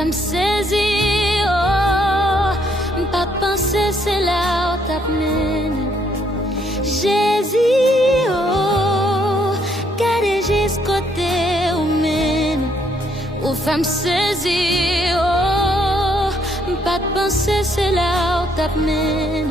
femme saisie, oh, pas penser c'est là où t'as mené. Jésus, oh, gardez juste côté où mène. Ou femme saisie, oh, pas penser c'est là où t'as mené.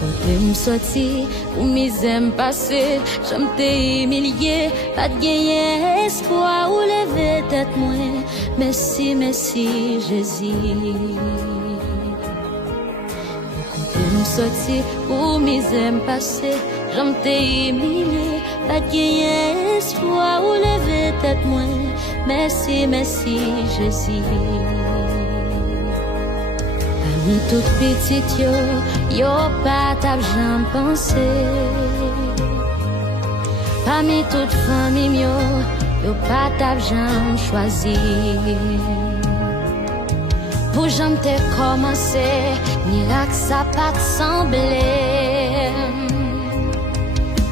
Côté m'sorti, ou mes aimes passées, j'aime t'ai humilié, pas de gagner espoir ou lever tête moins. Merci, merci, Jésus. Côté m'sorti, ou mes aimes passées, j'aime t'ai humilié, pas de gagner espoir ou lever tête moins. Merci, merci, Jésus. Parmi toutes petites yo pas t'as jamais pensé. Parmi toutes familles yo pas t'as jamais choisi. Pour jamais te commencer, miracle ça pas te semblé.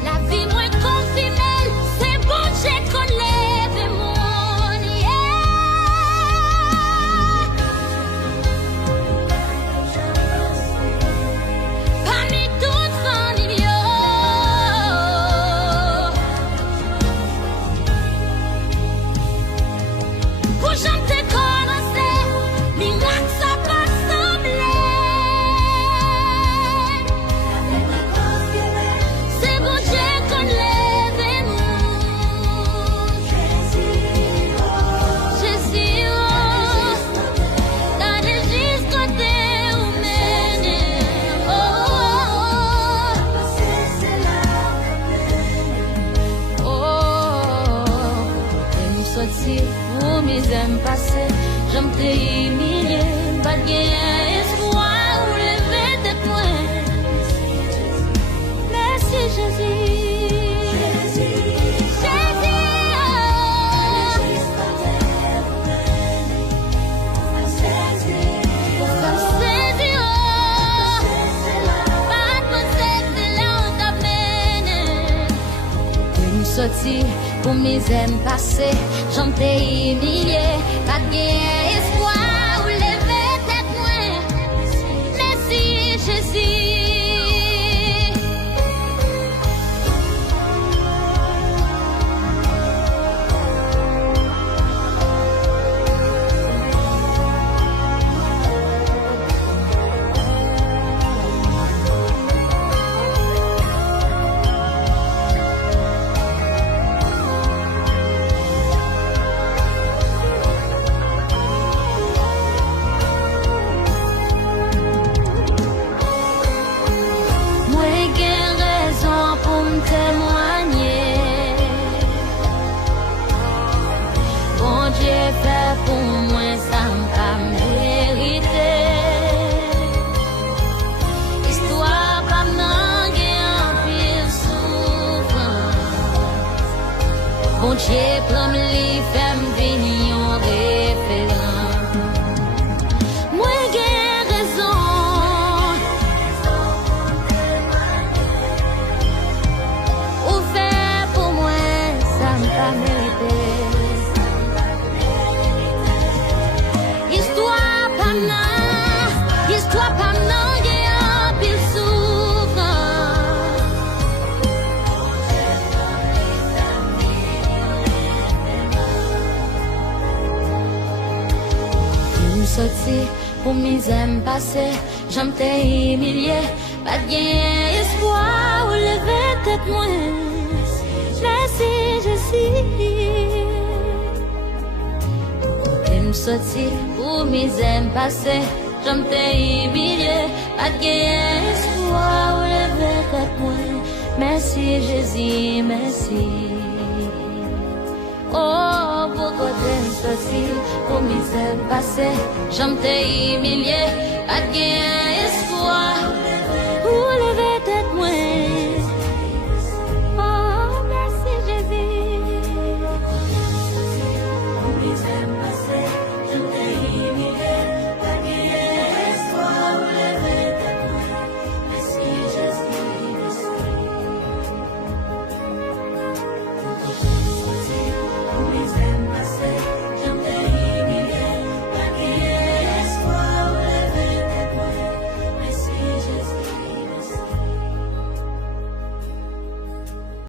La vie moins confirmée, c'est bon j'ai qu'on lève mon yeah. Parmi toutes familles pour jamais te commencer, miracle ça pas te semblé. C'est bon Dieu qu'on lève nous. Jésus, oh, gardez juste côté où mène. Oh, oh, oh, côté nous sorti, où mes aimes passées, j'aime t'ai humilié, pas de gain espoir ou lever de point. Merci Jésus. Jésus, oh. Femme saisie, oh. Pas de pensée, c'est là où t'as mené. Une sortie pour mes aimes passées, j'en t'ai humilié, pas de gain espoir ou lever tête moins. Merci Jésus. Moi j'ai raison pour me témoigner. Bon Dieu fait pour moi ça m'a mérité. Histoire pas manquer en pile souvent. Bon Dieu prend les femmes venir en référent. Moi j'ai raison. Ou fait pour moi, ça m'a mérité. Histoire pas maintenant, j'ai un pile souvent. Une sortie pour mes aimes passées, j'aime t'ai humilié, pas de gain espoir ou lever tête moins. Merci Jésus. Côté m'sorti pour mes aimes passées, j'aime t'ai humilié, pas de gain espoir ou lever tête moins. Merci Jésus, merci. Oh, pour côté m'sorti pour mes aimes passées, j'aime t'ai humilié, pas de gain